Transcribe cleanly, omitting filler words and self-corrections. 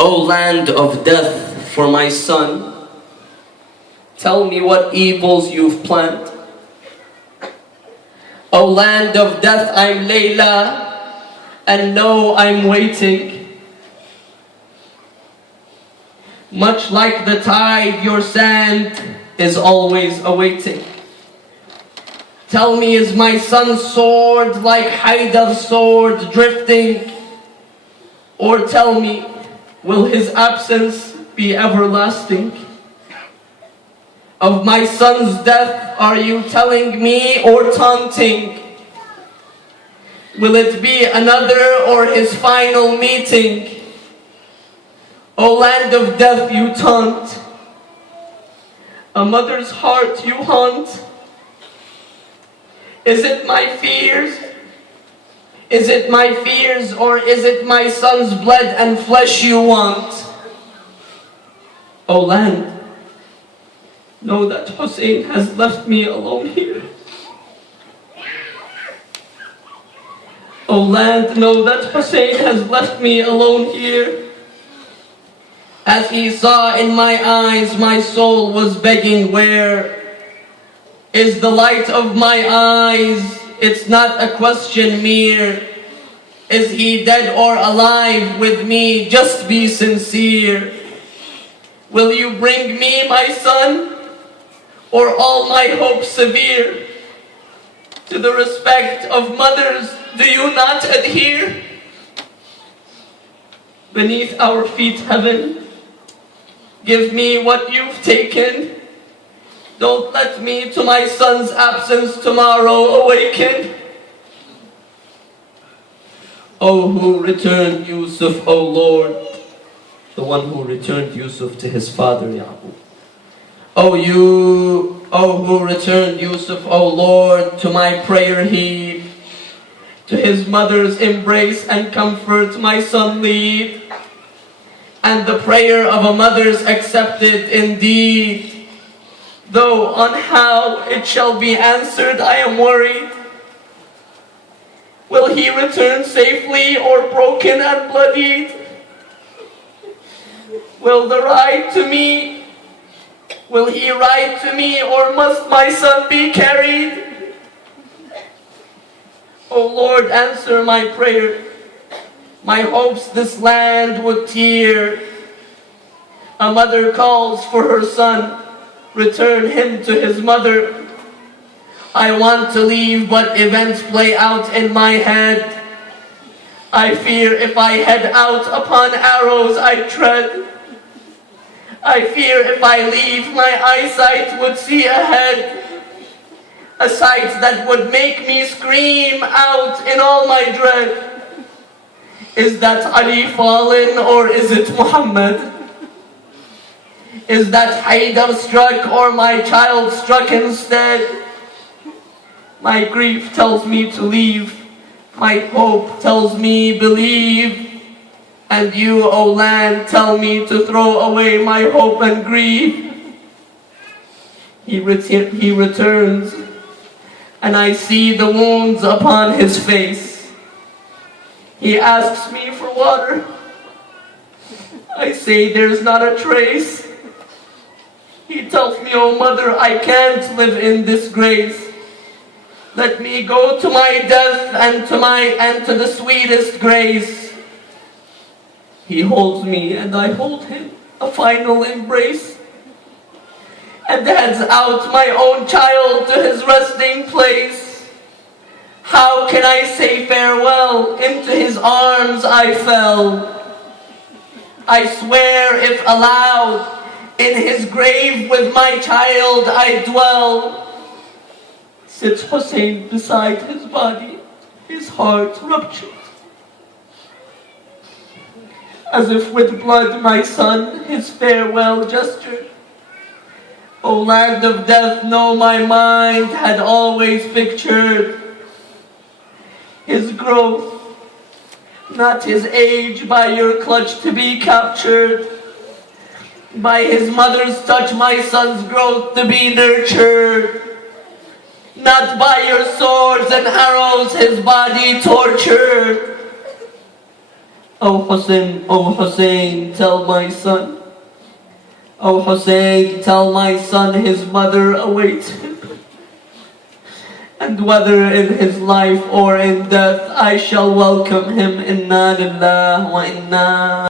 O land of death for my son, tell me what evils you've planned. O land of death, I'm Layla, and no, I'm waiting. Much like the tide, your sand is always awaiting. Tell me, is my son's sword like Haidar's sword drifting? Or tell me, will his absence be everlasting? Of my son's death, are you telling me or taunting? Will it be another or his final meeting? O land of death, you taunt. A mother's heart you haunt. Is it my fears? Is it my fears, or is it my son's blood and flesh you want? O land, know that Hussein has left me alone here. O land, know that Hussein has left me alone here. As he saw in my eyes, my soul was begging, where is the light of my eyes? It's not a question mere. Is he dead or alive with me? Just be sincere. Will you bring me my son, or all my hopes severe? To the respect of mothers, do you not adhere? Beneath our feet, heaven, give me what you've taken. Don't let me to my son's absence tomorrow awaken. O who returned Yusuf, O Lord, the one who returned Yusuf to his father Yaqub. O who returned Yusuf, O Lord, to my prayer heed, to his mother's embrace and comfort my son lead, and the prayer of a mother's accepted indeed. Though on how it shall be answered I am worried. Will he return safely or broken and bloodied? Will he ride to me, or must my son be carried? O Lord, answer my prayer. My hopes this land would tear. A mother calls for her son, return him to his mother. I want to leave, but events play out in my head. I fear if I head out upon arrows I tread. I fear if I leave, my eyesight would see ahead. A sight that would make me scream out in all my dread. Is that Ali fallen, or is it Muhammad? Is that Haidar struck, or my child struck instead? My grief tells me to leave. My hope tells me believe. And you, O land, tell me to throw away my hope and grief. He returns, and I see the wounds upon his face. He asks me for water. I say there's not a trace. He tells me, oh mother, I can't live in disgrace. Let me go to my death and to the sweetest grace. He holds me and I hold him, a final embrace, and heads out my own child to his resting place. How can I say farewell? Into his arms I fell. I swear if allowed, in his grave with my child I dwell. Sits Hussein beside his body, his heart ruptured. As if with blood my son his farewell gestured. O land of death, know my mind had always pictured his growth, not his age, by your clutch to be captured. By his mother's touch my son's growth to be nurtured. Not by your swords and arrows his body tortured. O Hussein, O Hussein, tell my son. O Hussein, tell my son his mother awaits him. And whether in his life or in death, I shall welcome him. Inna lillah wa inna